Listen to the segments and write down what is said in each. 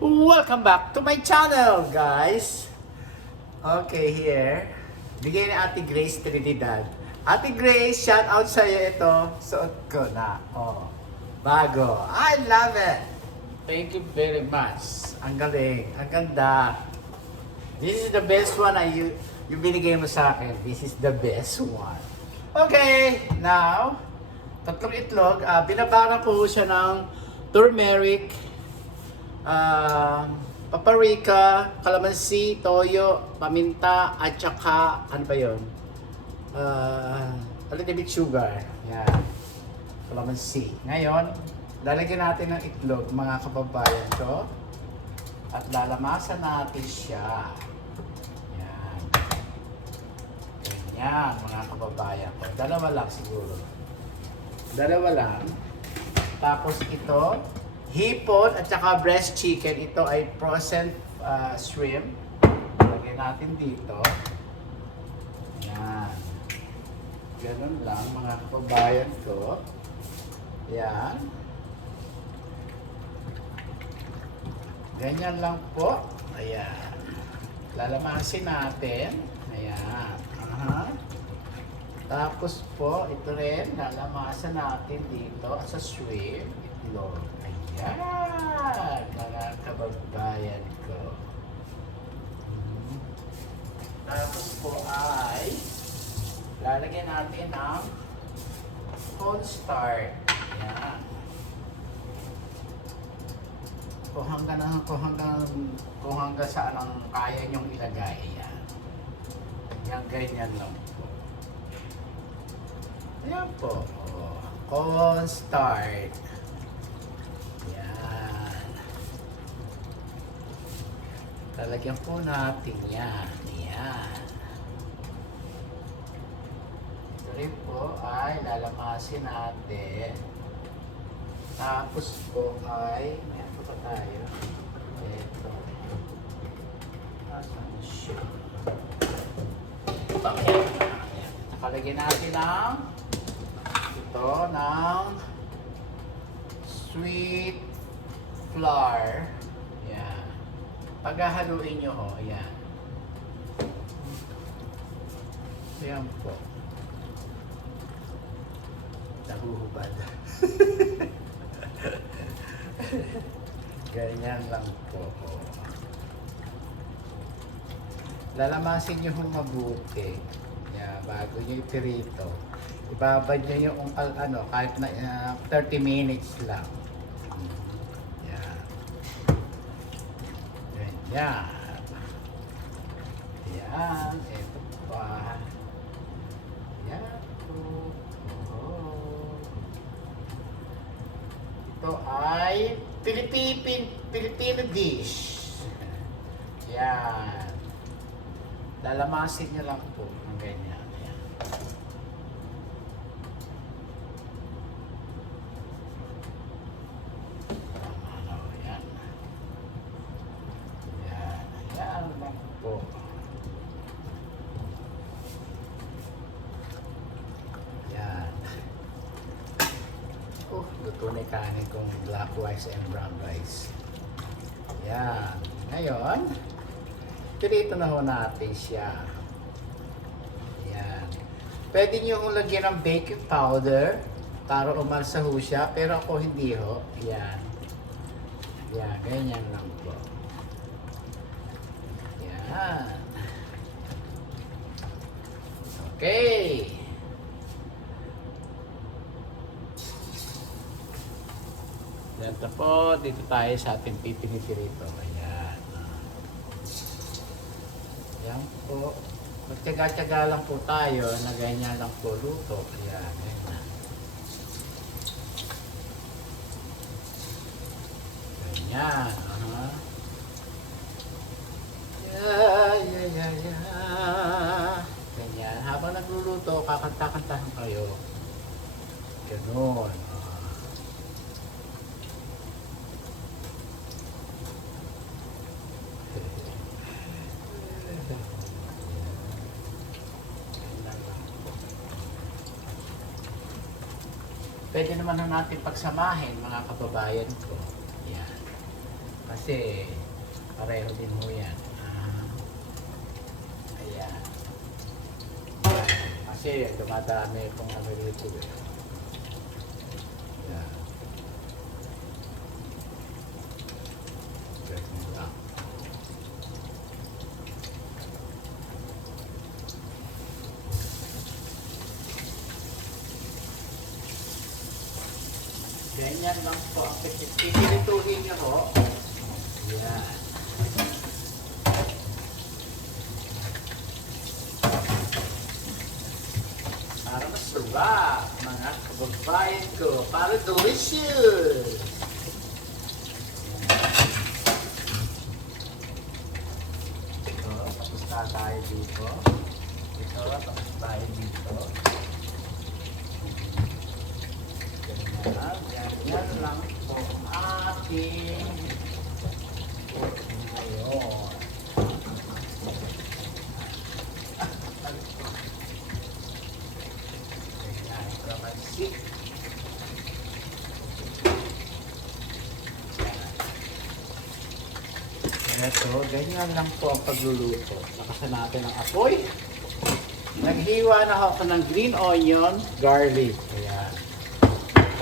Welcome back to my channel, guys. Okay, here. Bigay ni Ate Grace Trinidad. Ate Grace, shout out sa iyo ito. Suot ko na. Oh, bago. I love it. Thank you very much. Ang galing. Ang ganda. This is the best one you binigay mo sa akin. This is the best one. Okay, now, tatlong itlog. Binabara ko siya ng turmeric, paprika, calamansi, toyo, paminta, at saka, ano ba yun? A little bit sugar. Yan. Calamansi. Ngayon, lalagyan natin ng itlog, mga kababayan ko. At lalamasan natin siya. Yan. Ganyan, mga kababayan ko. Dalawa lang siguro. Dalawa lang. Tapos ito, hipon at saka breast chicken. Ito ay frozen shrimp. Lagyan natin dito. Yan. Ganun lang mga kababayan ko. Yan. Ganyan lang po. Ayan. Lalamasin natin. Ayan. Tapos po, ito rin, lalamasan natin dito sa shrimp. Itlog. Ayan. Mga kababayan ko. Tapos po ay lalagyan natin ng cornstarch. Ayan. Kung hanggang saan ang kaya nyong ilagay. Yan. Yan, ganyan lang po. Ayan po. Cornstarch. Yan. Lalagyan po natin yan. Yan. Ito rin po ay lalamasin natin. Tapos po ay pa tayo. Ito. Asan siya? Okay. Nakalagyan natin ng sweet flour. Yan. Paghahaluin nyo ho. Yan. Yan po. Nahuhubad. Ganyan lang po. Lalamasin nyo kung mabuti. Yeah, bago nyo ipirito. Ibabad nyo yung kahit na 30 minutes lang. Yeah. Ganyan. Yan. Ito pa. Yan po. Ito ay Filipino dish. Yan. Lalamasin nyo lang po ng ganyan. Yan. Yan. Yan. Yan lang po. Yan. Luto na yung kanin kong black rice and brown rice. Yan. Ngayon, pirito na ho natin siya. Yan. Pwede nyo hong lagyan ng baking powder para umalsa ho siya, pero ako hindi ho. Yan. Yan. Ganyan lang po. Yan. Okay. Ito po, dito tayo sa ating pipinipirito. Ayan. Ayan po. Magtyaga-tyaga lang po tayo na ganyan lang po luto. Ayan. Ayan. Ganyan. Ganyan. Habang nagluluto, kakanta-kantahan kayo. Ganon. Pwede naman na natin pagsamahin mga kababayan ko. Yan. Kasi pareho din ho yan. Ayan. Kasi dumadami itong ano dito eh. Ayan. Ganyan lang. Ganyan lang po. Pipilituhin niyo ho. Ayan. Para masarap, mga kababayan ko. Para delicious. Ito, tapos na tayo dito. Ito, tapos tayo dito. Ganyan lang po ang ating ngayon. Ganyan, kamansik. Ito, ganyan lang po ang pagluluto. Lakasan natin ang apoy. Naghiwa na ako ng green onion, garlic. Ayan.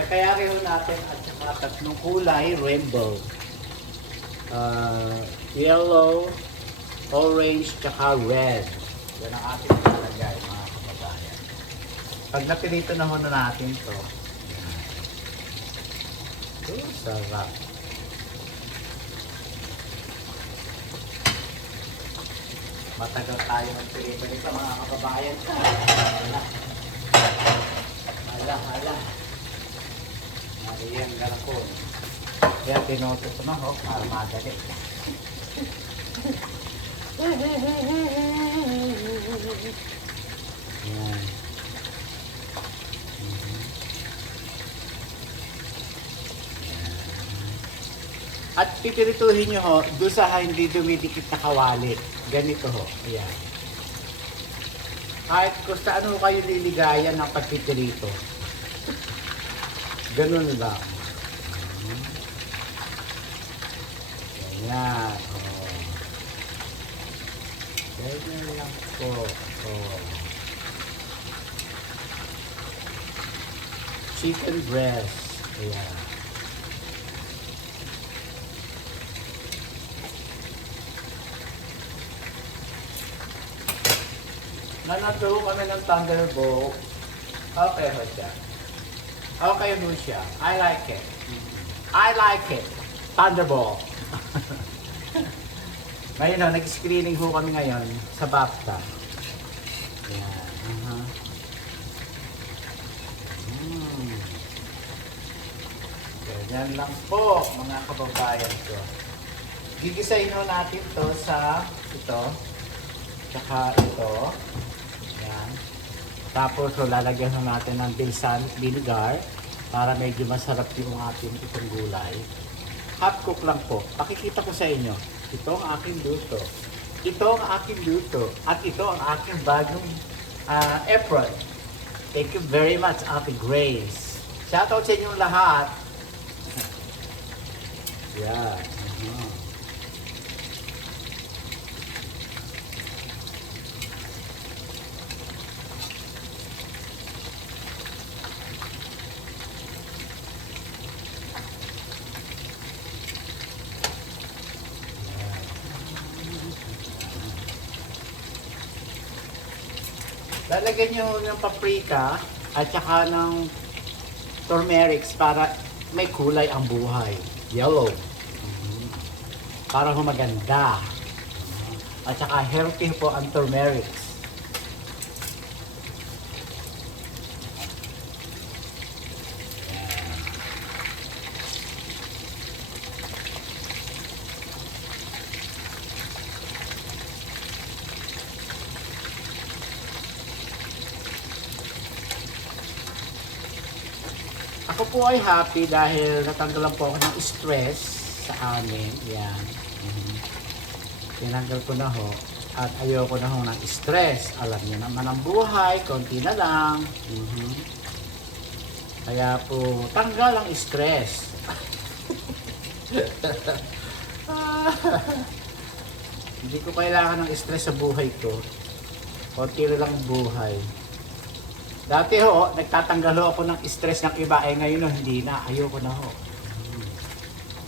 Kaya rin natin at saka tatlong kulay, rainbow. Yellow, orange, tsaka red. Yan ang ating nalagay, mga kababayan. Pag napilito na ho na natin to, sarap. Matagal tayo magpilito nito, mga kababayan. Hala. Mariang galakon. Kaya tinoto ko na ho, para madali. Yan. At pipirituhin nyo ho, doon sa hindi dumidikit na kawali. Ganito ho. Ayan. Kahit kung saan ho kayo liligayan ng pagpipirito. Ganun lang. Ganyan. Oh. Ganyan lang po. Oh. Chicken breast. Ayan. Nanatulo kami ng Thunderbolt. Okay ho siya. Okay ho siya. I like it. I like it. Thunderbolt. Ngayon ho, nag-screening ho kami ngayon sa BAFTA. Ayan. Ganyan lang po, mga kababayan ko. Gigisahin ho natin to sa ito. Tsaka ito. Ayan. Tapos so, lalagyan ho natin ng balsamic vinegar para medyo masarap yung ating itong gulay. Half cook lang po. Pakikita ko sa inyo. Ito ang aking luto. Ito ang aking luto. At ito ang aking bagong apron. Thank you very much, Ate Grace. Shoutout sa inyong lahat. Yeah. Lalagyan nyo ng paprika at saka ng turmeric para may kulay ang buhay. Yellow. Para humaganda. At saka healthy po ang turmeric. Ako po ay happy dahil natanggalan po ako ng stress sa amin. Yan. Tinanggal ko na ho. At ayoko na ho ng stress. Alam niyo naman ang buhay. Konti na lang. Kaya po, tanggal ang stress. Ah, hindi ko kailangan ng stress sa buhay ko. Konti lang buhay. Dati ho, nagtatanggal ho ako ng stress ng iba. Eh ngayon ho, hindi na. Ayoko na ho.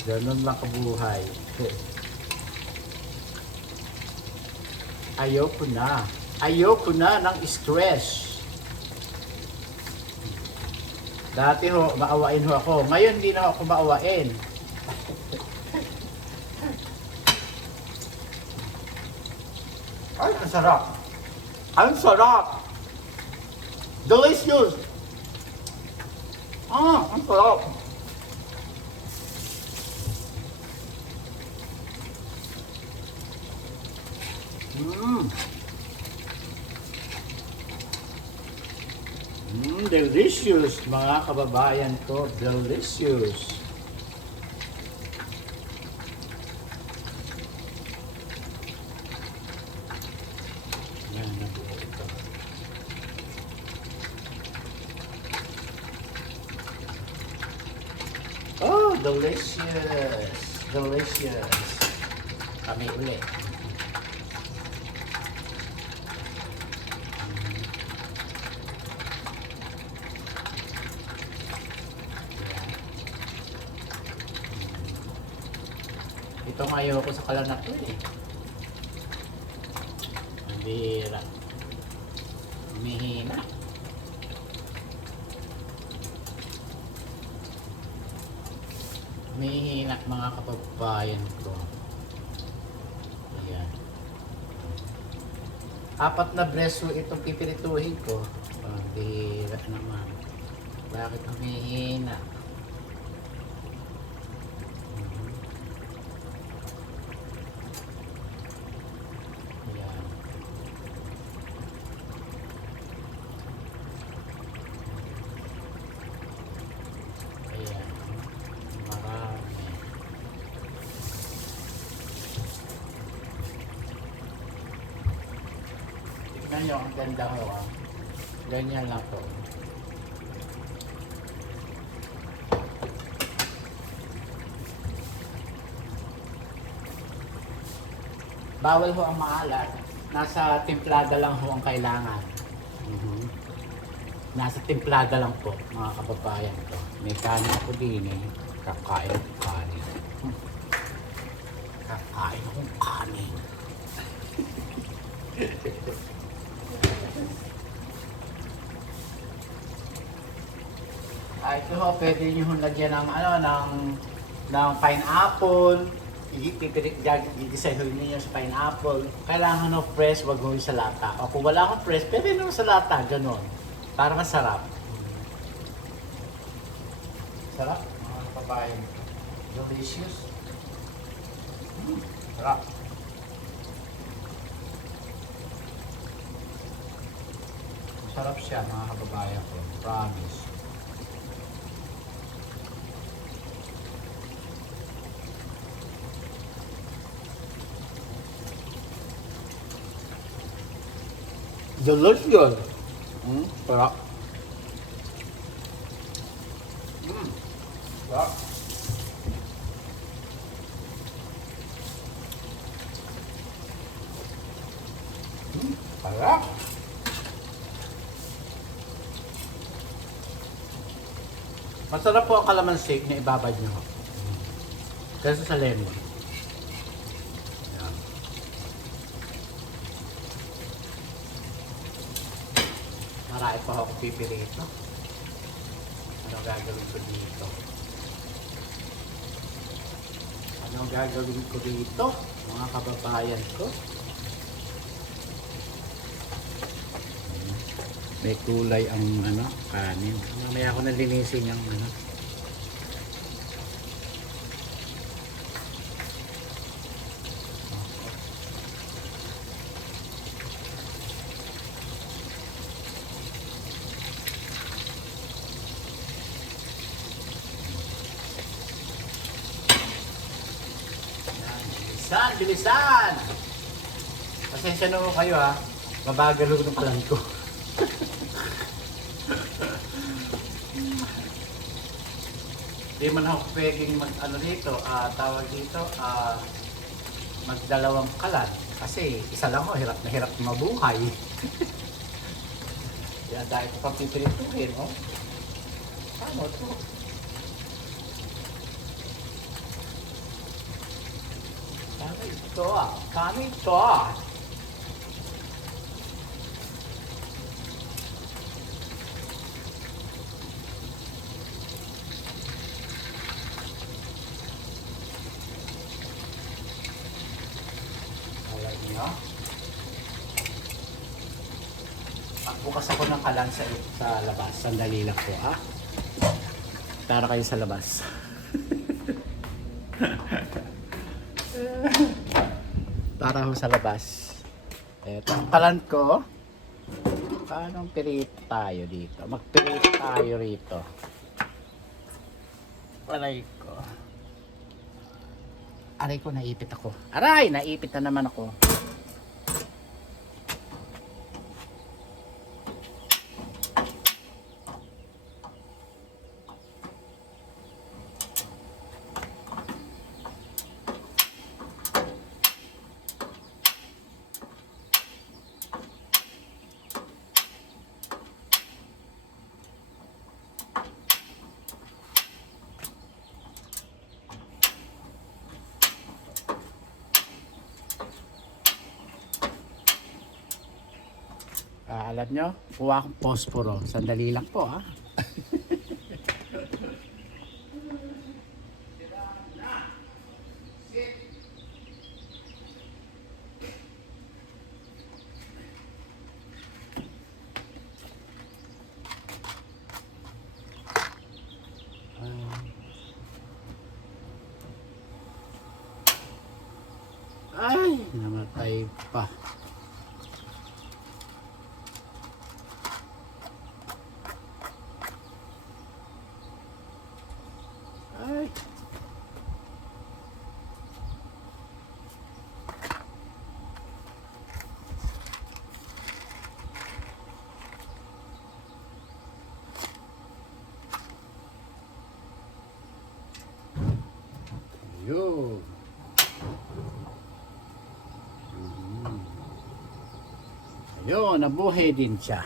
Ganun lang kabuhay. Ayoko na. Ayoko na ng stress. Dati ho, maawain ho ako. Ngayon hindi na ako maawain. Ay, ang sarap. Ang sarap. Delicious. Ang sarap. Delicious, mga kababayan ko. Delicious. Yan, nabuo ito. Oh, delicious. Delicious. Kami ulit. Itong ayoko sa kalanak ko eh. Bira. Humihina. Humihina mga kababayan ko. Ayan. 4 na breso itong pipirituhin ko. Bira naman. Bakit humihina? Tignan nyo, ang ganda ko ah. Ganyan lang po. Bawal ho ang maalat. Nasa timplada lang ho ang kailangan. Nasa timplada lang po, mga kababayan ko. May kanin ako din eh. Kakain akong kanin. Kakain akong kanin. Ito ho, pwede nyo lagyan ng ng pineapple. I-design ho niyo sa pineapple. Kailangan ho fresh, wag ho sa lata. O kung wala akong fresh, pwede naman sa lata, ganon. Para masarap. Sarap, mga kababayan. Delicious. Sarap. Sarap siya, mga kababayan ko. Promise. Delicious. Sarap. Sarap. Sarap. Masarap po ang kalamansi na ibabad nyo. Kasi sa lemon. Yan. Marami pa ako pipirito. Ano gagawin ko dito? Ano gagawin ko dito? Mga kababayan ko. May kulay ang kanin. Mamaya ako nalinisin yung Bilisan, bilisan! Pasensya na mo kayo ha. Mabagal ng plan ko. Di man ako pwedeng mag ano dito, tawag dito, magdalawang kalan. Kasi isa lang ako, hirap na hirap mabuhay. Kaya dahil ko pang pipirituhin, oh. Paano to? Paano ito ah? Paano ito ah? Alam niyo? Bukas ako ng kalan sa labas. Sandali lang po ah. Tara kayo sa labas. Tara ho sa labas. Eto, ang kalan ko. Paano pirit tayo dito? Magpirit tayo rito. Aray ko. Aray ko, naipit ako. Aray, naipit na naman ako. Alam nyo, kuha akong posporo. Sandali lang po ah. Ay, namatay pa. Ay. Yun. Ayun, nabuhay din siya.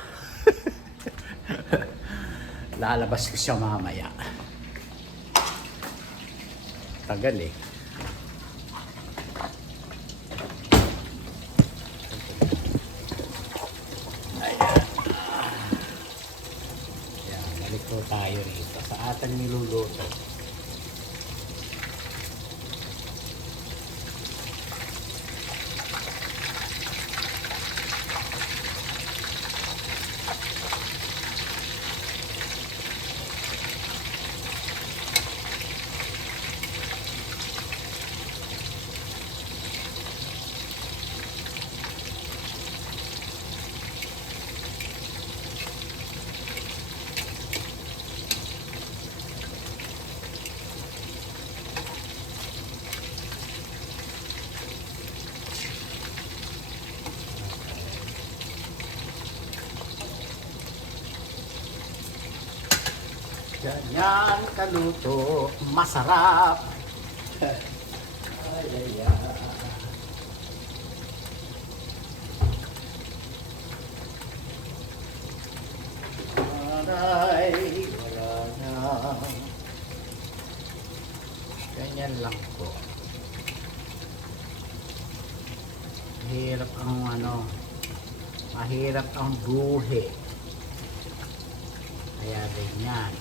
Lalabas ko siya mamaya. Tagal eh. Ayan. Ayan, balik po tayo rito sa ating niluluto. Ganyan kaluto, masarap. Ay, ay, ay. Aray, wala na. Ganyan lang po. Mahirap ang mahirap ang buhay. Kaya ganyan.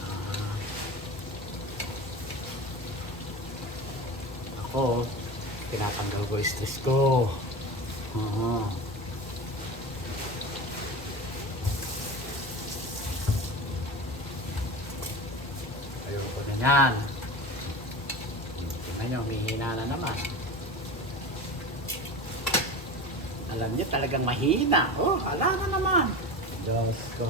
Ako, tinatanggal ko yung stress ko. Ayoko na yan. Tingnan nyo, humihina na naman. Alam niyo, talagang mahina. Oh, ala na naman. Diyos ko.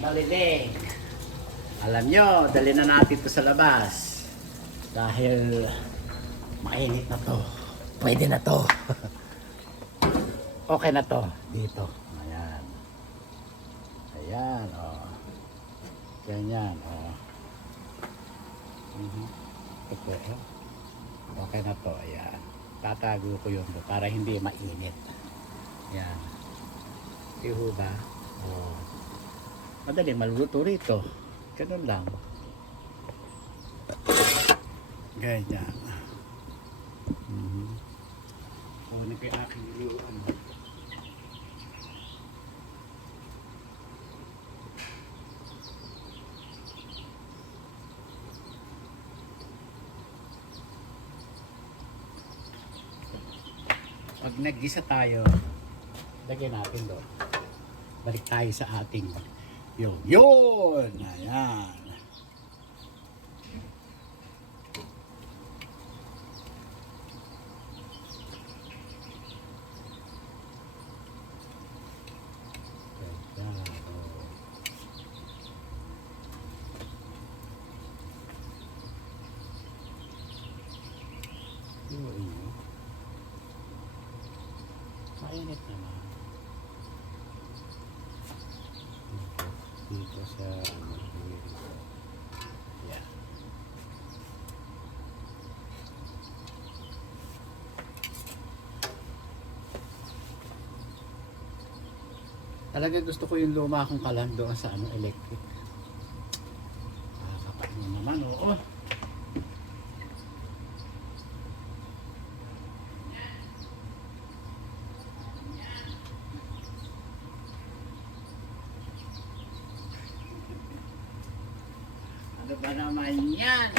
Baliling. Alam nyo, dali na natin ito sa labas. Dahil Mainit na to. Pwede na to. Okay na to. Dito. Ayan. Ayan, oh. Ganyan, oh. Okay, oh. Okay na to, ayan. Tatago ko yun para hindi mainit. Ayan. Iho ba? Oh. Madali, maluluto rito. Ganun lang. Ganyan. Kunin ko yung aking luan. Pag naggisa tayo, lagyan natin doon. Balik tayo sa ating yun! Ayan. Mainit naman. Dito sa yeah. Talaga gusto ko yung luma kong kalan doon sa electric. Kapag mo naman, oo. Ano ba naman yan?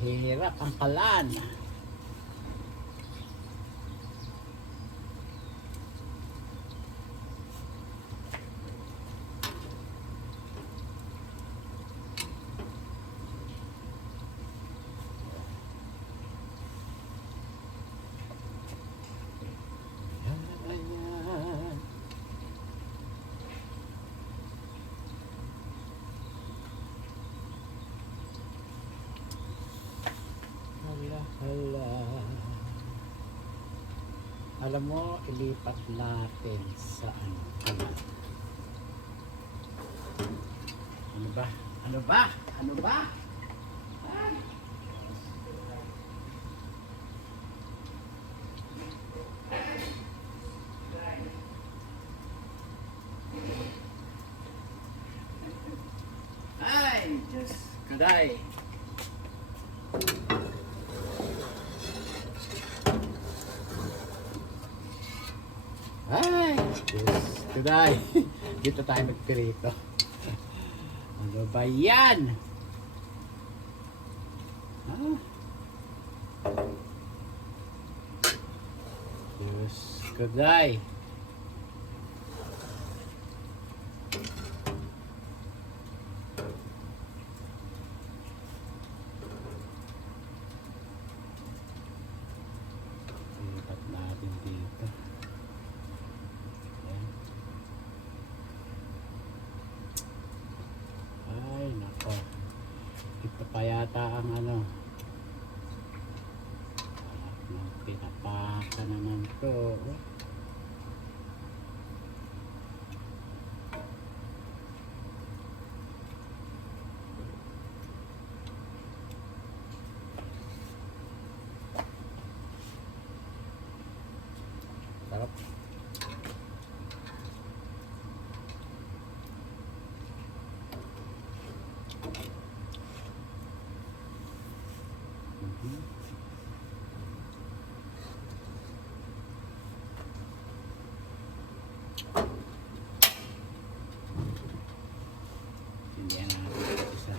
Hirap ang kalan. Hala. Alam mo, ilipat natin sa kalan. Ano ba? Ano ba? Ano ba? Ay, Diyos ko day. Ay, Diyos ko day. Dito tayo magpirito. Ano ba yan? Ah. Diyos ko day. Lipat natin dito. Ay, nako. Ito pa yata ang anak ng pinapaka naman to. Sarap. Hindi na natin isa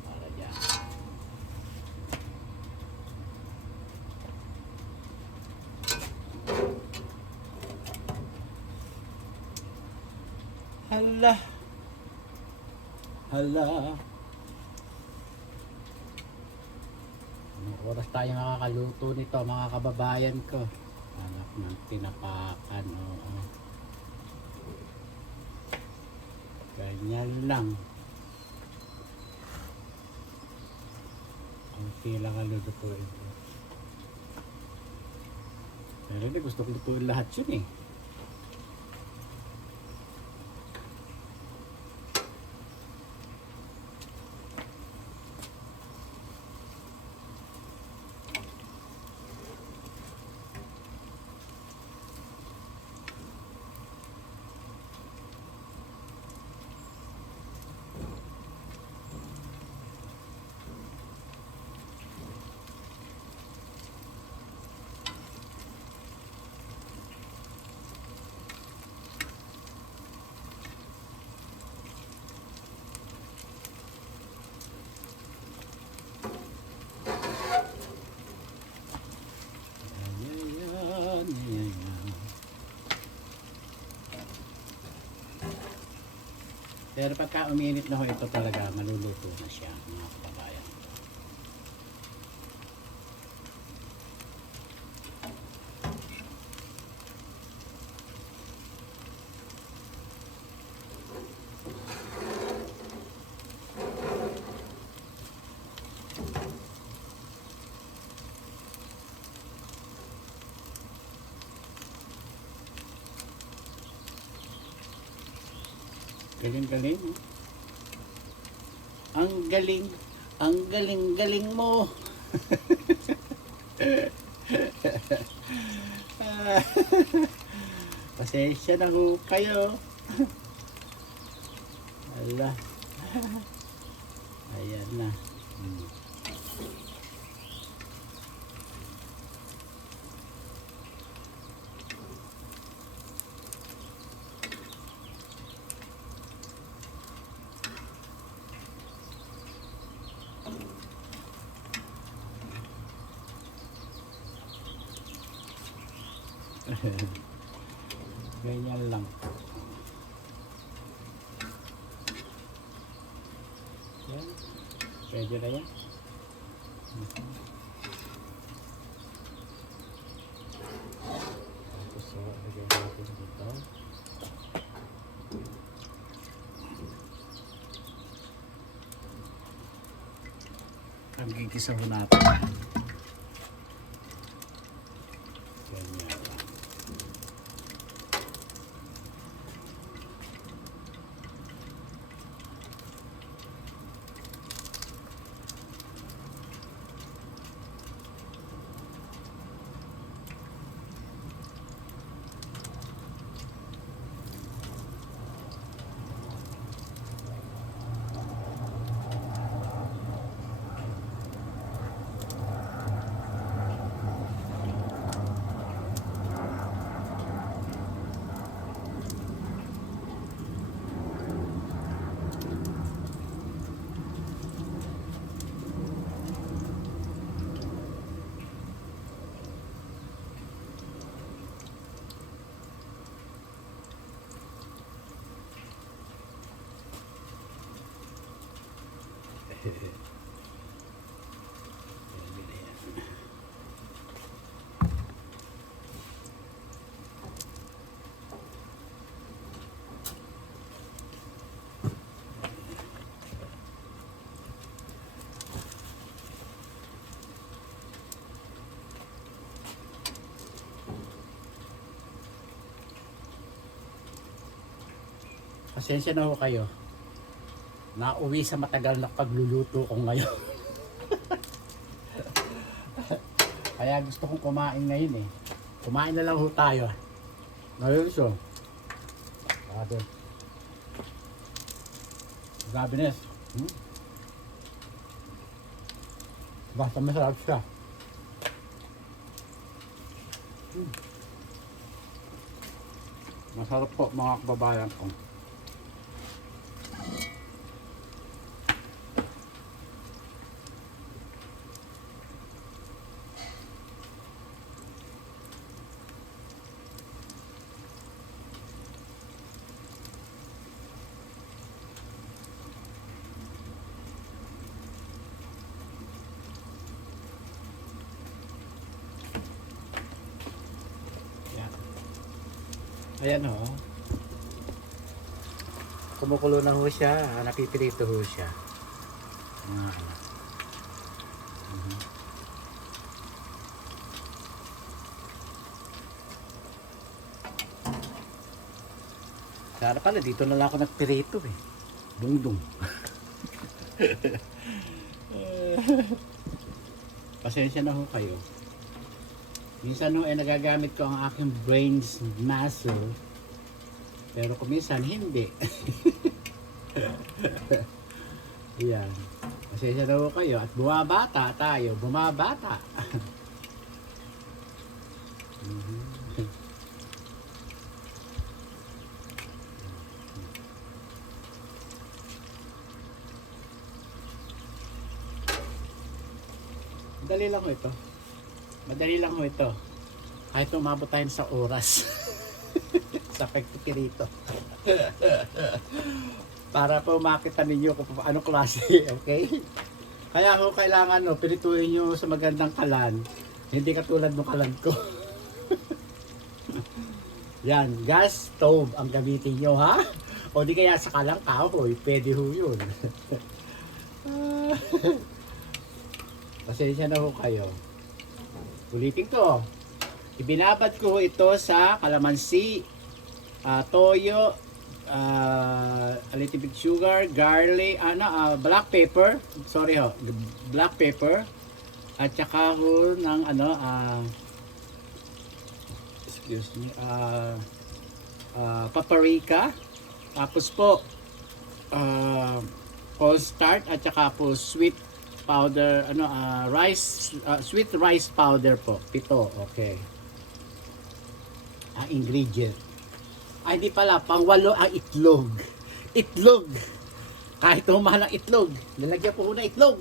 para dyan. Hala. Hala. Anong oras tayo makakaluto nito, mga kababayan ko? Anak ng tinapakan, oo. Ganyan lang. konti lang ang lulutuin ko. Pero hindi, gusto ko lutuin lahat yun eh. Pero pagka uminit na ho ito talaga, maluluto na siya mga kababayan. Galing-galing. Ang galing-galing mo. Pasensya na ho kayo. Ala. Ayan na. Ganyan lang. Yan. Pwede na yan. Tapos lagyan natin dito. Ang gigisa ho natin. Ganyan lang. Pasensya na ho kayo. Nauwi sa matagal na pagluluto ko ngayon. Kaya gusto kong kumain ngayon eh. Kumain na lang ho tayo. Ngayon so. Grabe. Grabe Nes. Basta masarap siya. Masarap po mga kababayan ko. Ayan o. Kumukulo na ho siya. Napipirito ho siya. Mga anak. Sana pala, dito na lang ako nagpirito eh. Dungdung. Pasensya na ho kayo. Minsan ho nagagamit ko ang aking brains muscle. Pero kung minsan hindi. Yan. Pasensya na ho kayo. At bumabata tayo. Bumabata. Madali lang ho ito. Madali lang ho ito. Kahit umabot tayo sa oras. Sa pagpipirito. Para po makita ninyo kung ano klase. Okay? Kaya ho kailangan pirituin nyo sa magandang kalan. Hindi katulad ng kalan ko. Yan. Gas stove ang gamitin nyo, ha? O di kaya sa kalang kahoy. Pwede ho yun. Pasensya na ho kayo. Ulitin ko. Ibinabad ko ito sa kalamansi, toyo, a little bit sugar, garlic, black pepper. Sorry ho, black pepper. At saka ho ng excuse me, paprika. Tapos po, cornstarch at saka po sweet powder, sweet rice powder po. 7, okay. Ang ingredient. Ay, di pala, pang-8 ang itlog. Itlog! Kahit mahal ang itlog, lalagyan po ko ng itlog.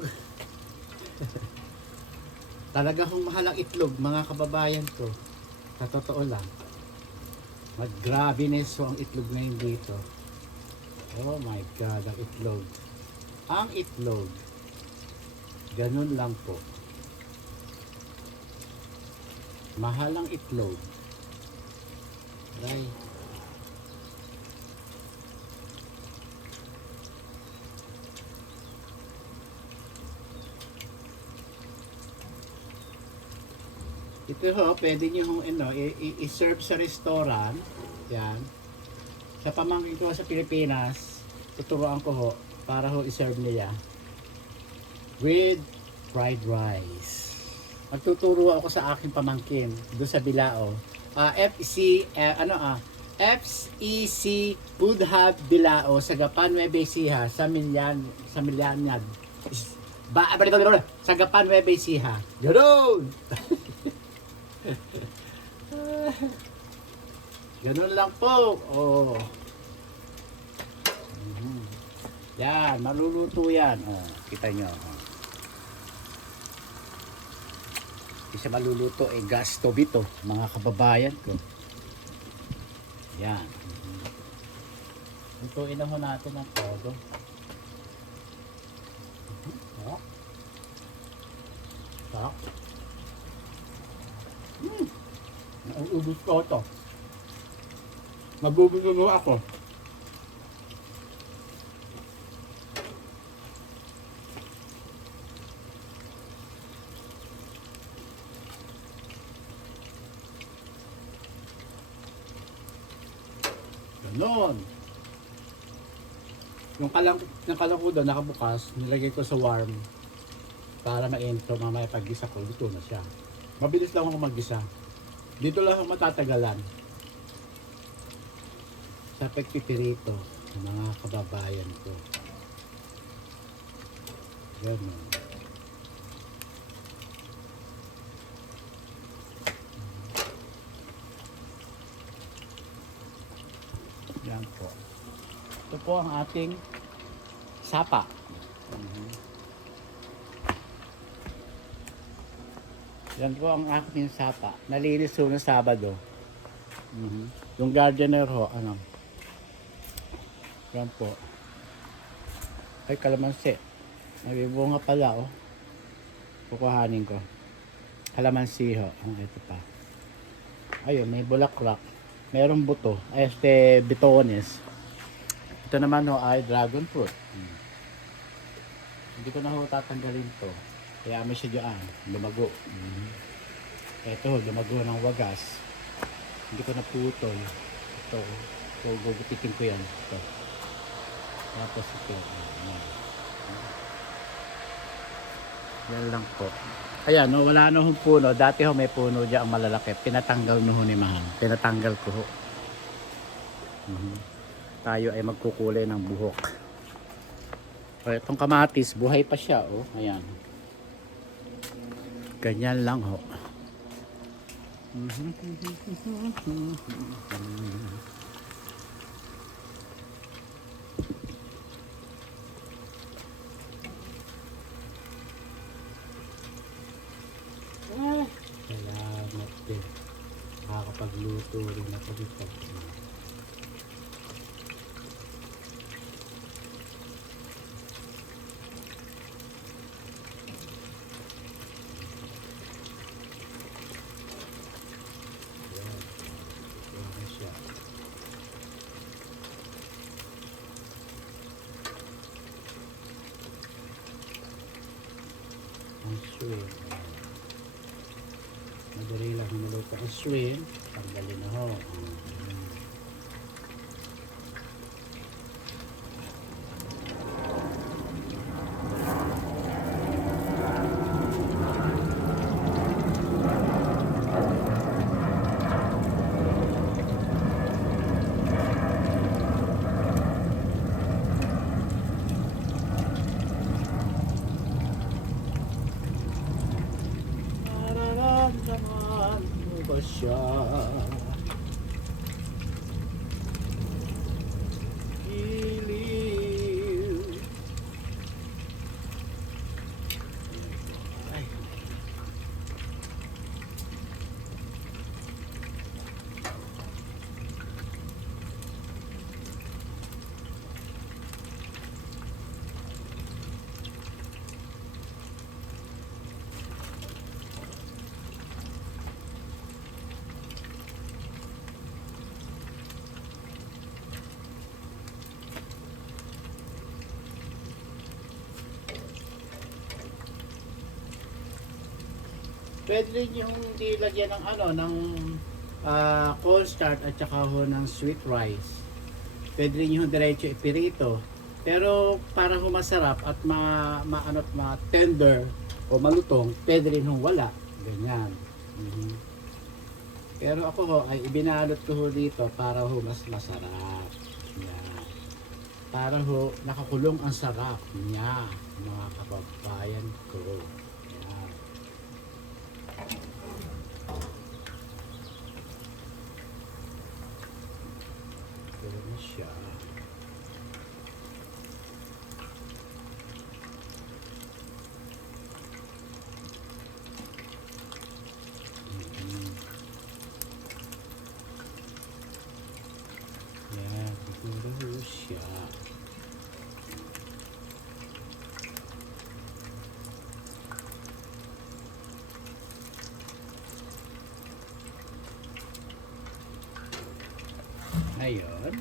Talaga kung mahal ang itlog, mga kababayan ko. Sa totoo lang. Mag-graviness ang itlog ngayon dito. Oh my God, ang itlog. Ang itlog. Ganun lang po. Mahal ang itlog. Ay. Ito ho, pwede nyo i-serve sa restaurant. Yan. Sa pamangkin ko sa Pilipinas, tuturuan ko ho para ho i-serve niya with fried rice. Magtuturo ako sa aking pamangkin doon sa Bilao. FEC Food Hub Bilao sa Gapan Nueva Ecija sa Milyanyag. Sa Gapan Nueva Ecija. Ganun! Ganun lang po. Oh. Yan, maluluto yan. Oh, kita nyo. Oh. Isa maluluto gas stove ito, mga kababayan ko. Yan. Lutuin na ho natin ang todo. Sarap. Naubos ko ito. Mabubununo ako. Ganon. Yung kalang ko doon nakabukas, nilagay ko sa warm para ma-intro mamaya pag-gisa ko, dito na siya. Mabilis lang ako mag-gisa. Dito lang ako matatagalan sa pagpipirito ng mga kababayan ko. Ganon. Yan po. Ito po ang ating sapa. Yan po ang aking sapa. Nalinis ho ng Sabado. Yung gardener ho, yan po. Ay, kalamansi. May bunga pala, oh. Kukuhanin ko. Kalamansi ho. Ito pa. Ayun, may bulaklak. Merong buto. Bitones. Ito naman ho ay dragon fruit. Hindi ko na ho tatanggalin to. Kaya may siya dyan. Lumago. Ito, lumago ng wagas. Hindi ko naputol. Ito. So, gugupitin ko yan. Ito. Tapos ito. Ayan. Yan lang po. Ayan, no, wala na hong puno. Dati ho may puno dyan ang malalaki. Pinatanggal na ho ni Mahal. Pinatanggal ko ho. Tayo ay magkukulay ng buhok. O, itong kamatis, buhay pa siya. Oh. Ayan. Ganyan lang ho. Salamat din. Nakakapagluto rin ako dito. Yan siya. Ang swim. Madali lang maluto ang swim. Tanggalin na ho. Nararamdaman mo ba siya? Iliw. Ay. Pwede rin yung hindi lagyan ng ano, ng cornstarch at saka ho ng sweet rice. Pwede rin yung diretso ipirito. Pero para ho masarap at maano at ma-tender o malutong, pwede rin ho wala. Ganyan. Pero ako ho ay ibinalot ko ho dito para ho mas masarap. Yan. Para ho nakakulong ang sarap niya, mga kababayan ko. Yan. Ganyan siya. Yan, siguro siya. Ngayon,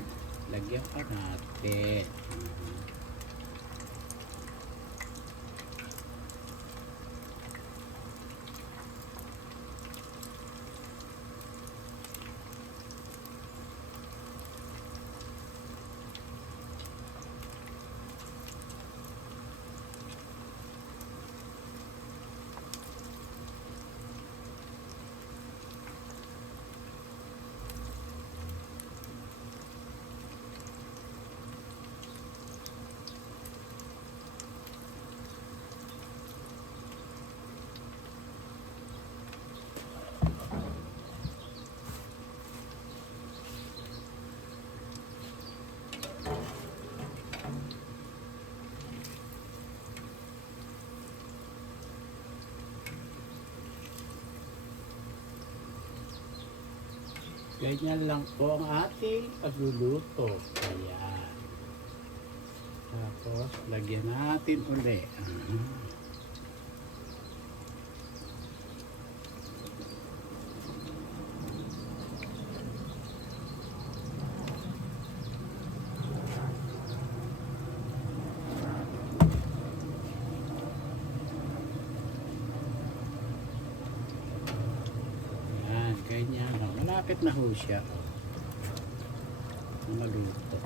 lagyan pa natin. Ganyan lang po ang ating pagluluto. Ayan. Tapos, lagyan natin uli. Ayan, ganyan lang. Malapit na ho siya. Mga luto.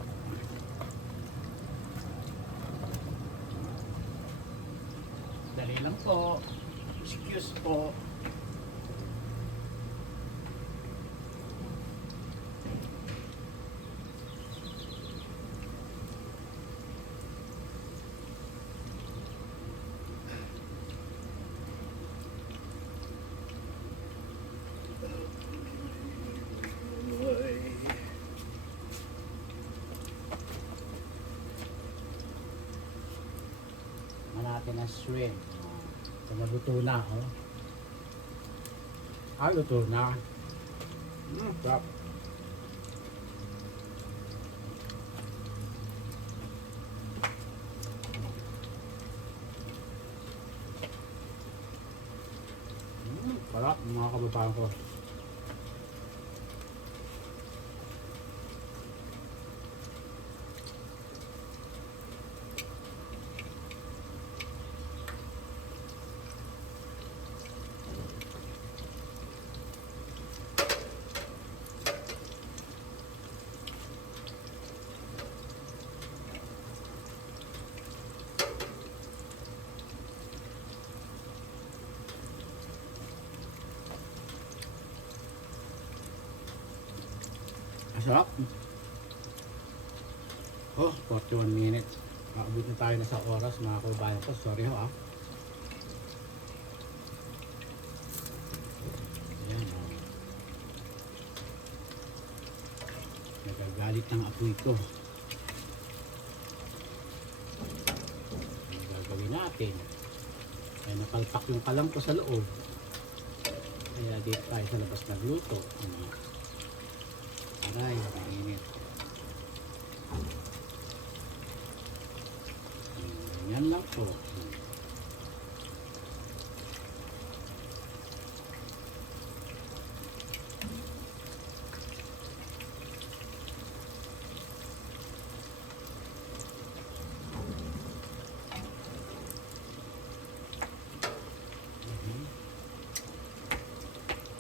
Dali lang po. Excuse po. Natin ang shrimp. So, maluto na, oh. Ah, luto na. Sarap. Sarap, mga kababayan ko. Sarap. Oh, 41 minutes. Maabot na tayo na sa oras, mga kababayan ko. Sorry ho, ah. Ayan, oh. Nagagalit ng apoy ko. Ano gagawin natin? Ay, napalpak yung kalang ko sa loob. Kaya dito tayo sa labas nagluto. Aray, mainit. Yan lang po.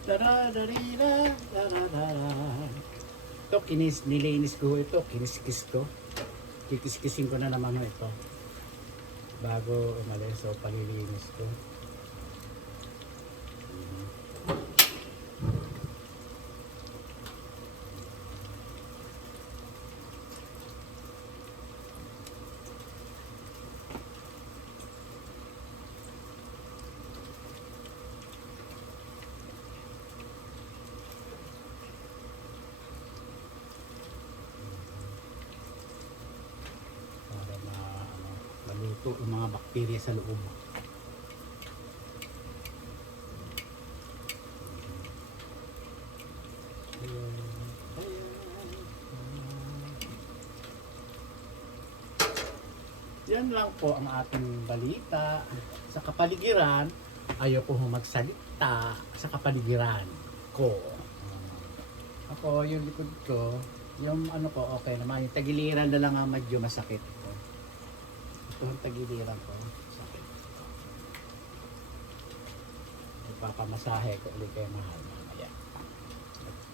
Tarararira, tararara. Ito, nilinis ko ito, kiniskis ko. Kikiskisin ko na naman ito. Bago umalis, so palilinis ko. Maluto ang mga bakterya sa loob. Yan lang po ang ating balita. Sa kapaligiran, ayoko magsalita sa kapaligiran ko. Ako, yung likod ko, yung ano ko, okay naman. Yung tagiliran na lang ang medyo masakit ko. Ito ang tagiliran ko. Sakit. Ipapamasahe ko ulit kayo mahal. Mamaya.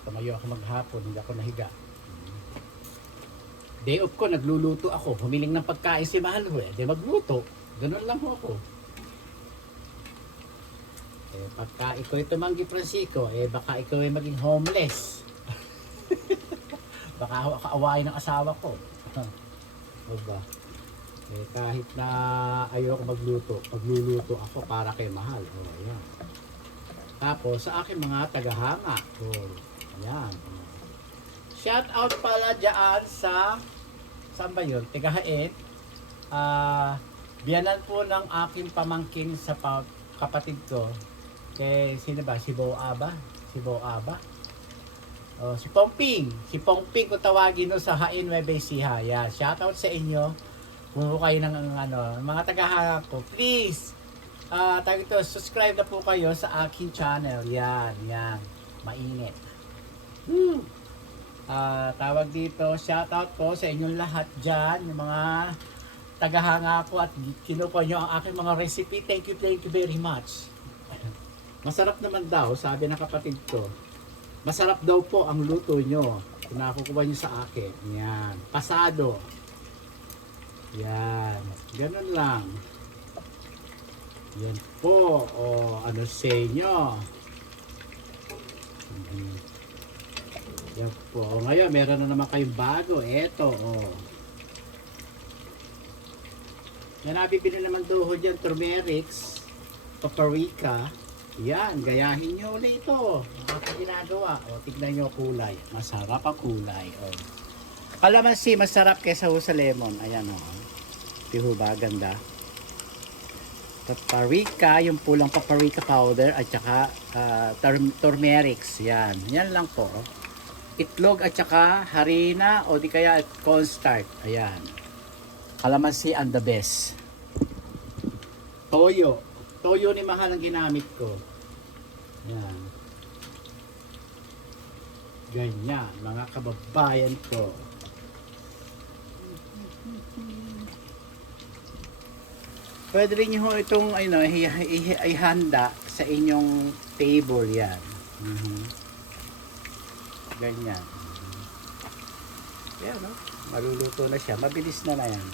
Tumayo ako maghapon, hindi ako nahiga. Day off ko, nagluluto ako. Humiling ng pagkain si mahal ho. Di magluto. Ganun lang ho ako. Eh, pagka ikaw ay tumanggi Francisco, eh baka ikaw ay maging homeless. Baka ako kaawain ng asawa ko. Diba? Eh, kahit na ayoko magluto, pagluluto ako para kay mahal. Oh, ayan. Tapos sa aking mga tagahanga. Oh, ayan. Shout out pala dyan sa saan ba yun? Tigahain. Biyanan po ng aking pamangkin sa kapatid ko. Kay sino ba? Si Boa ba? Si Boa ba? Oh, si Pongping. Si Pongping kung tawagin no sa Hain Nueva Ecija. Yeah, shout out sa inyo. Kung kayo ng ano, mga tagahanga ko, please. Subscribe na po kayo sa aking channel. Yan, yan. Mainit. Tawag dito, shoutout po sa inyong lahat dyan, yung mga tagahanga ko at kinukuha nyo ang aking mga recipe. Thank you very much. Masarap naman daw, sabi ng kapatid ko. Masarap daw po ang luto nyo. Pinakukuha nyo sa akin. Yan. Pasado. Yan. Ganun lang. Yan po. O, ano sa inyo? Yan po. O, ngayon, meron na naman kayong bago. Eto, o. Yan, nabibili naman doho dyan. Turmerics. Paprika. Yan, gayahin nyo ulit ito. Ang ginagawa. O, tignan nyo kulay. Masarap ang kulay. O. Kalamansi, masarap kaysa ho sa lemon. Ayan o. Di ho ba? Ganda. Paprika, yung pulang paprika powder at saka turmerics. Yan. Yan lang po. Itlog at saka harina o di kaya cornstarch. Ayan. Kalamansi and the best. Toyo. Toyo ni mahal ang ginamit ko. Yan. Ganyan, mga kababayan ko. Pwede rin nyo itong ano, ihanda sa inyong table yan. Ganyan. Yan, no? Maluluto na siya. Mabilis na yan.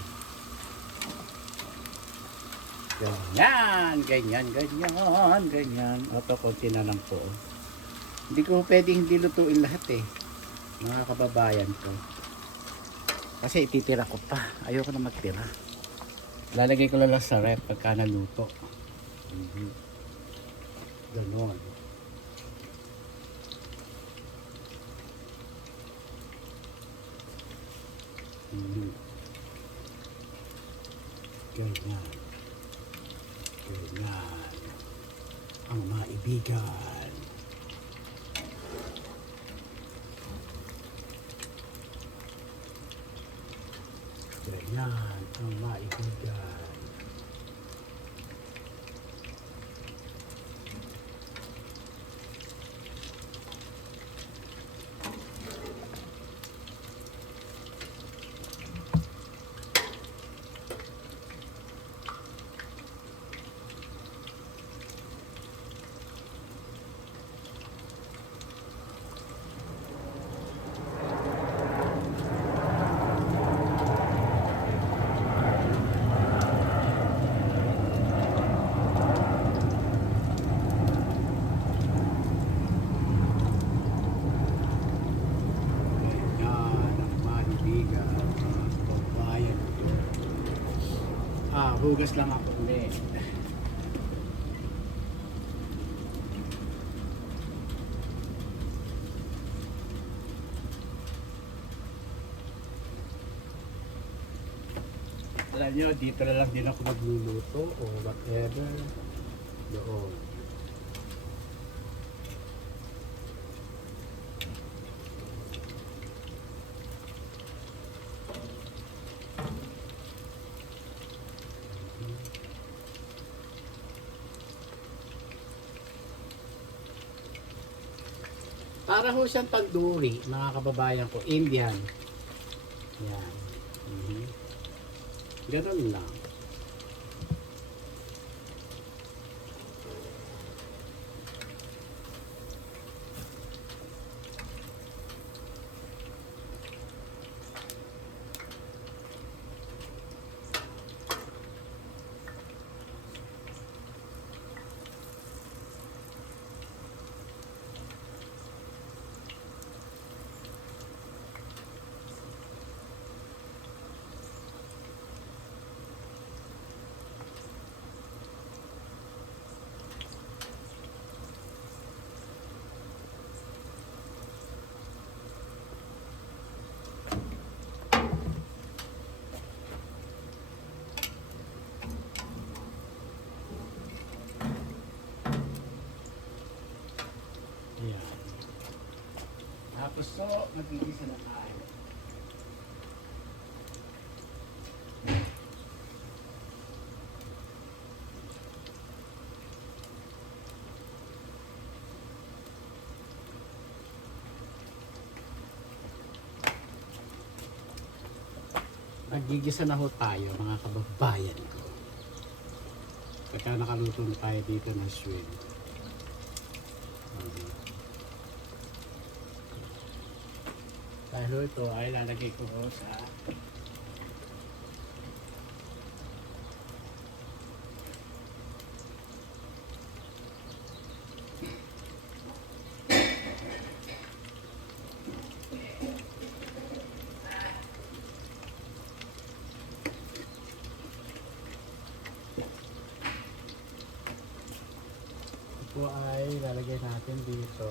Ganyan, ganyan. Ito, konti na lang po. Hindi ko pwedeng hindi lutuin lahat eh. Mga kababayan ko. Kasi ititira ko pa. Ayoko na magtira. Lalagay ko lang sa rep pagka naluto. Ganon. Ganyan. Ganyan ang maibigan. Ganyan ang maibigan. Hugas lang ako ulit. Alam nyo, dito na lang din ako magluluto o whatever. Doon. Para ho siyang tandoori, mga kababayan ko, Indian. Yan. Ganun lang. Tapos so, nagigisa na tayo. Nagigisa na ho tayo, mga kababayan ko. Pagka nakaluto na tayo dito ng shrimp. Dahil ito ay lalagay ko sa ito ay lalagay natin dito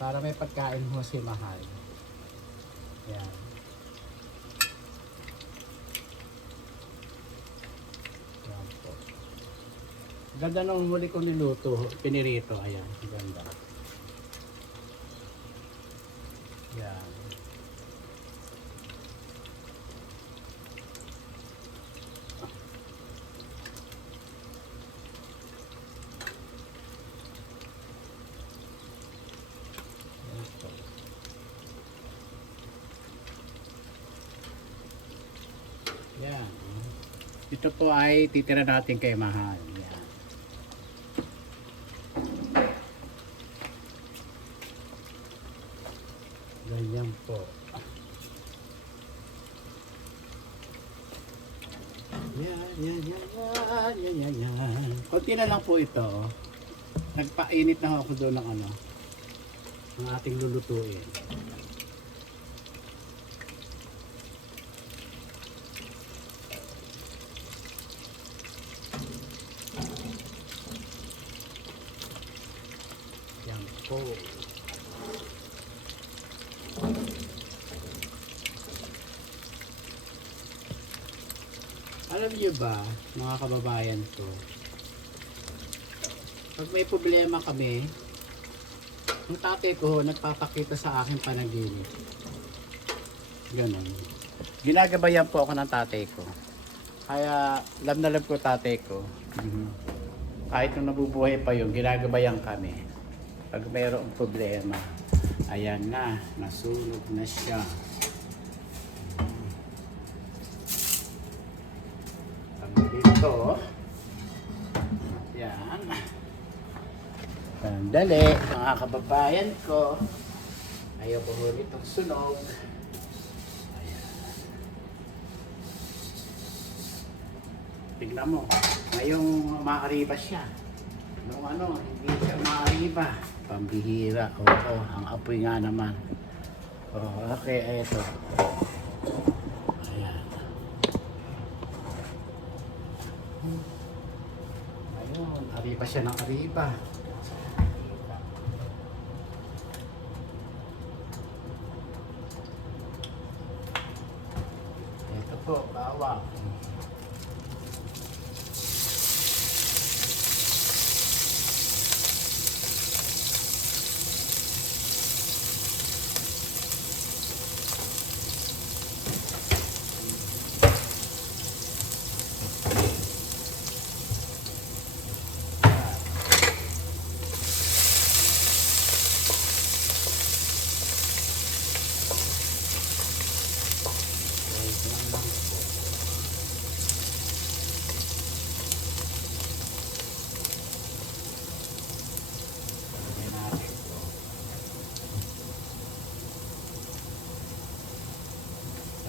para may pagkain mo si Mahal. Yan. Yan po. Ganda nung huli ko niluto, pinirito. Ayan, ganda. Yan. Yan. Ito po ay titira natin kay Mahal. Yan. Ganyan po. Yan. Konti na lang po ito. Nagpainit na ako doon ng ng ating lulutuin. Yan po. Alam niyo ba, mga kababayan ko, pag may problema kami, yung tatay ko nagpapakita sa akin panaginip. Ganun. Ginagabayan po ako ng tatay ko. Kaya love na love ko tatay ko. Kahit nung nabubuhay pa yun, ginagabayan kami. Pag mayroong problema, ayan na, nasunog na siya. Dito, yan. Sandali, mga kababayan ko. Ayaw ko ulit ang sunog. Ayan. Tignan mo, ngayong maariba siya. Nung hindi siya maariba. Pambihira. Oo, ang apoy nga naman. Oh, okay, ito. Ayan. Ayun, ariba siya ng ariba. Ito po, bawang.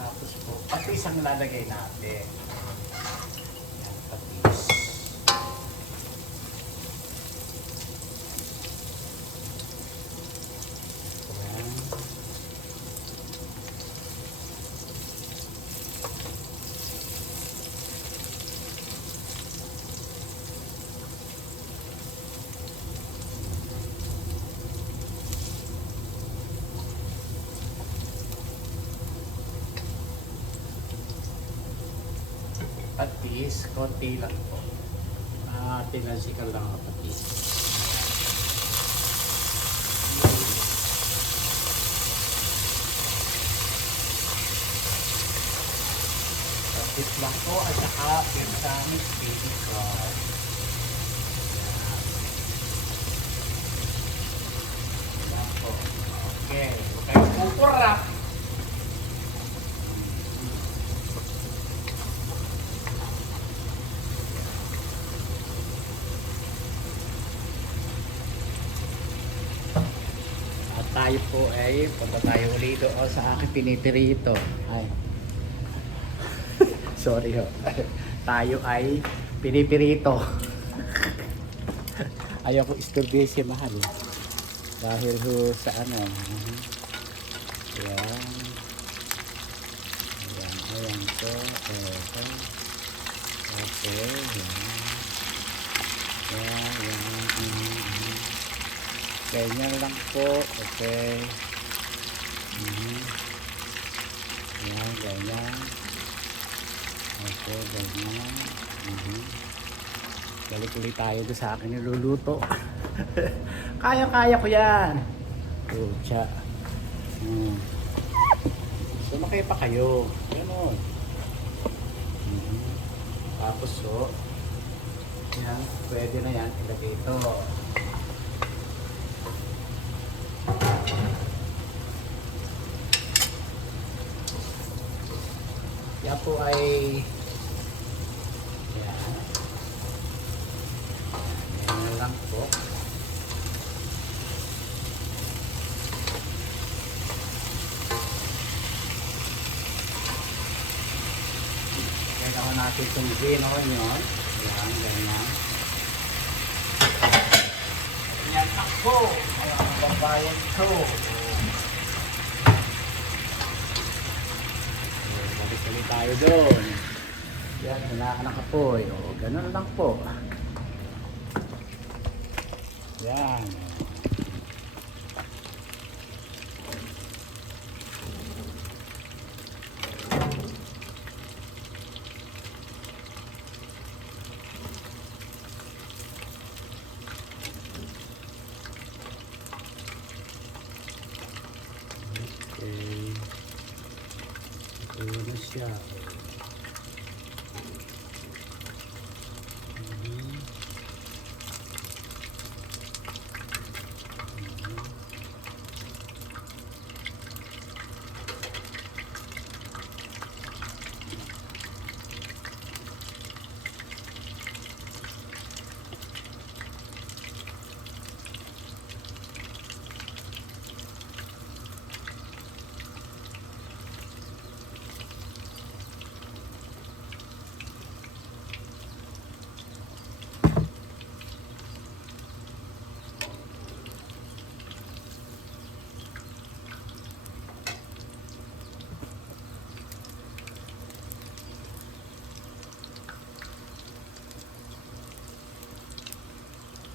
Tapos po, patis ang lalagay natin. Yan, patis. Yan. Patis, konti lang po. Tinansikan lang ang patis. Patis lang po at saka pinsamit baby corn. Yan po. Okay. Okay. Pupurap. tayo po ay punta tayo ulit doon sa aking pinipirito. Ay. Sorry ho. Tayo ay pinipirito. Ayaw ko istorbihin si Mahal. Dahil ho sa ano. Yan. Ayan. Ayan po. Ito. Okay. Yan. Yan. Yan. Ganyan lang po. Okay. Yan. Ganyan. Okay. Ganyan. Balik ulit tayo doon sa akin niluluto. Kaya-kaya ko yan. Pucha. Sumakay pa kayo. Ganon. Tapos so, yan, pwede na yan. Ilagay ito. Yan po ay yan. Yan lang po. Kailangan natin itong vino yun. Yan, ganyan. Yan ako. Ayan, ang babayan ko. Balik tayo doon. Yan, hinaanak apoy. O, ganun lang po. Yan. Okay. Ito na siya.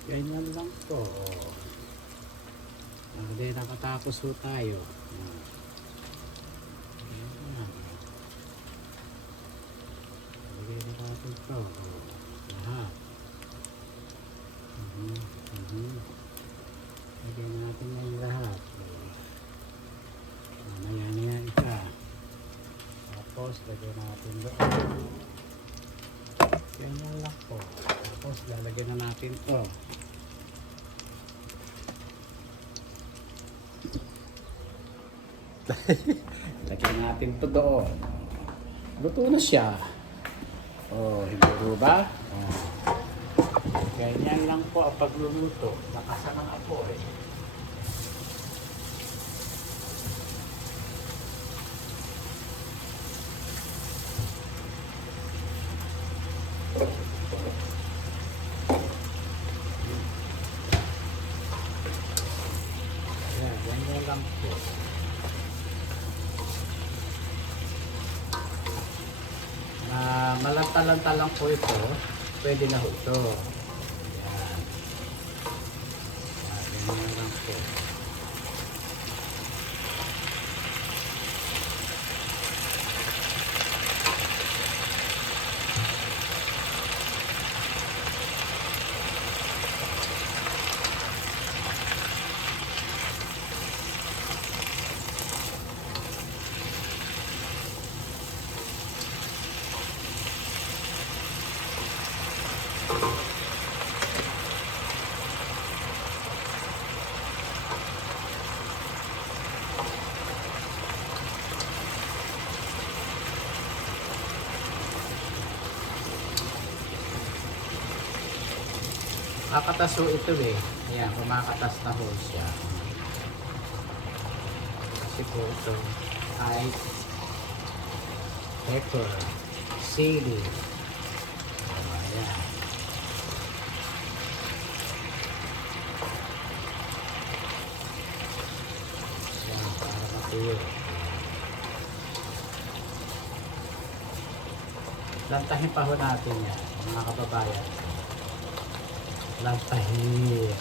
Ganyan lang po. Hindi nakatapos po tayo. Lagay na natin ito. Lahat. Lagay na natin yung lahat. Mamaya na yan isa. Tapos lagay natin doon. Ganyan lang po. Tapos lalagyan na natin ito. Lagyan natin ito doon. Luto na siya. Oh, hindi ba? Oh. Ganyan lang po ang pagluluto. Lakasan ng apoy. Ganyan lang po. Malanta-lanta lang po ito. Pwede na ho ito. Yan. Ganyan lang po. Kakataso ito eh. Ayan, kumakatas na ho siya. Kasi po ito ay pepper, sili. Ayan. Ayan, para matuyo. Lantahin pa ho natin yan, mga kababayan. Lantahin.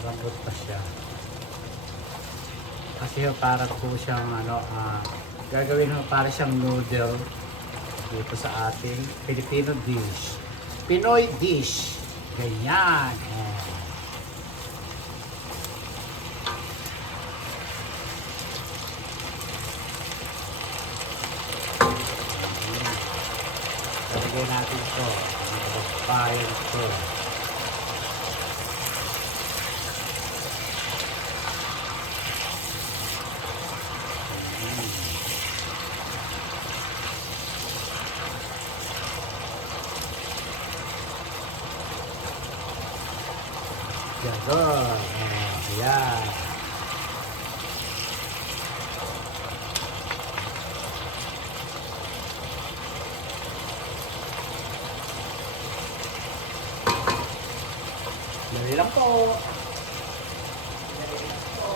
Malambot pa siya. Kasi ho, para po siyang gagawin ho para siyang noodle dito sa ating Filipino dish. Pinoy dish. Ganyan. Lagay natin ito. Papayan ito. Ganon. Ayan. Dali lang po. Dali lang po.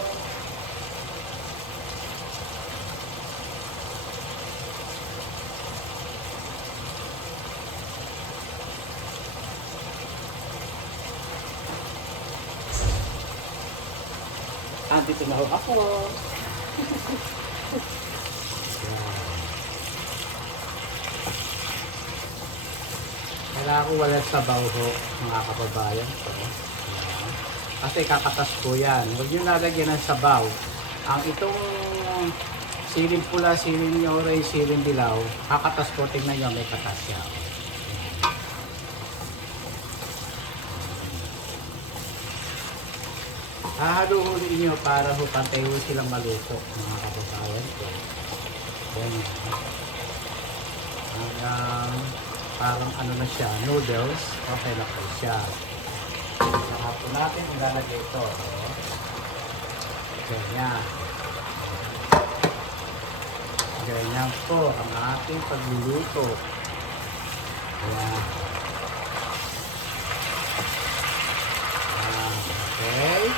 Dito na ho ako. Kailangan ko walang sabaw ho, mga kababayan ko. Kasi kakatas po yan. Huwag nyo lalagyan ng sabaw. Ang itong siling pula, siling orange, siling dilaw, kakatas po, tingnan nyo, may katas siya. Hahaluhuli nyo para ho pantay ho silang maluto, mga kababayan ko. Ganyan. Hanggang parang ano na siya, noodles, okay na po siya. Saka po natin ilalagay ito. Ganyan. Ganyan po ang ating pagluluto. Ayan. Okay.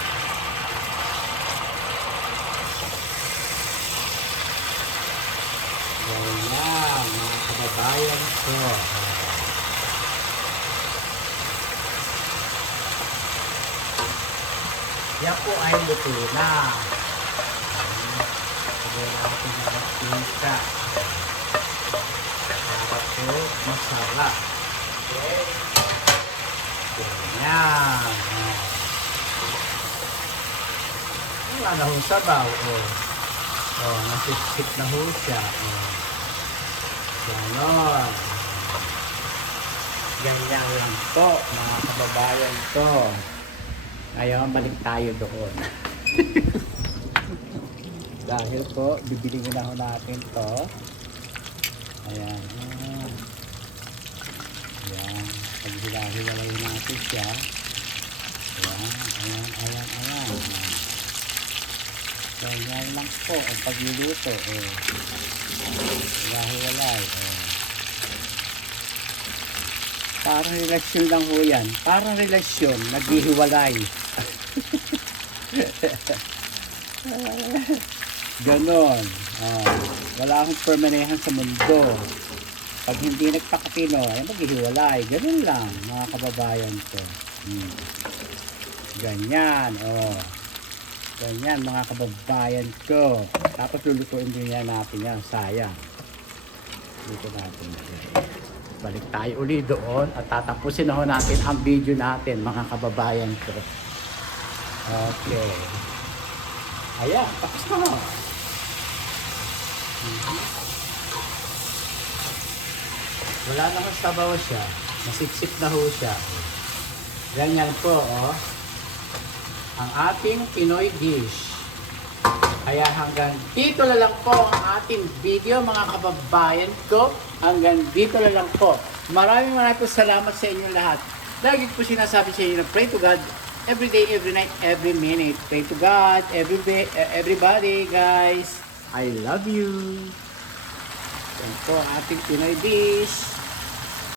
Ganyan, mga kababayan ko. Yan po ay luto na. Sabihin natin na magpinta. Para po masarap. Okay. Ganyan. Wala na hong sabaw. Nasisip na ho siya. Ganon. Ganyan lang po, mga kababayan ko. Ngayon, balik tayo doon. Dahil po, bibili na ho natin to. Ayan. Ayan. Paghilahiwalay natin siya. Ayan. Ganyan lang po ang pagluluto. Hilahiwalay. Parang relasyon lang ho yan. Parang relasyon, naghihiwalay. Ganon. Wala akong permanehan sa mundo. Pag hindi nagpakatino, ay maghihiwalay. Ganon lang, mga kababayan ko. Ganyan, Ganyan, mga kababayan ko. Tapos lulutuin din natin yan, sayang. Dito natin. Balik tayo uli doon at tatapusin na ho natin ang video natin, mga kababayan ko. Okay. Ayan, tapos na ho. Wala namang sabaw siya. Masipsip na ho siya. Ganyan po, ang ating Pinoy dish. Kaya hanggang dito na lang po ang ating video, mga kababayan ko. Hanggang dito na lang po. Maraming po salamat sa inyong lahat. Lagi po sinasabi sa inyo na pray to God, every day, every night, every minute. Pray to God, everybody, guys. I love you. Yan po, ating Pinoy dish.